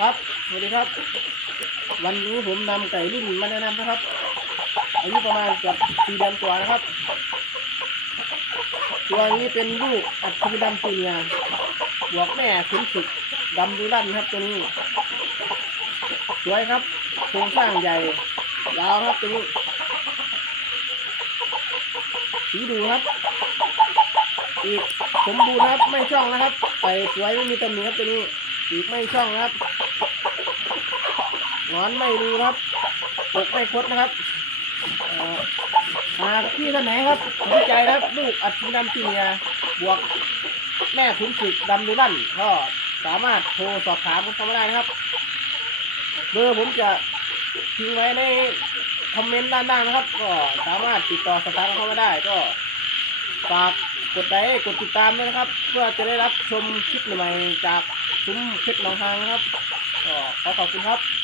ครับ สวัสดีครับ วันนี้ผมนำไก่รุ่นมาแนะนำนะครับ อายุประมาณเกือบสี่เดือนกว่านะครับ ตัวนี้เป็นลูกอัดคีดำตัวเมียบวกแม่ขุนศึกดำดูลั่นครับตัวนี้ สวยครับโครงสร้างใหญ่ ยาวครับตัวนี้สีดูครับอีกสมบูรณ์ครับ ไม่ช่องนะครับไก่สวยไม่มีตำหนิครับตัวนี้ อีกไม่ช่องนะครับหงอนไม่รูครับปกไม่คดนะครับอ่อหากพี่ท่านไหนครับสนใจครับลูกอัดดำจีเนียบวกแม่ขุนศึกดำดูลั่นก็สามารถโทรสอบถามกันเข้ามาได้นะครับ เบอร์ผมจะทิ้งไว้ในคอมเมนต์ด้านล่างนะครับ ก็สามารถติดต่อสอบถามเข้ามาได้ก็ฝาก กดไลค์กดติดตามด้วยนะครับ เพื่อจะได้รับชมคลิปใหม่ๆจากซุ้มเพชรหนองหางครับก็ขอขอบคุณครับ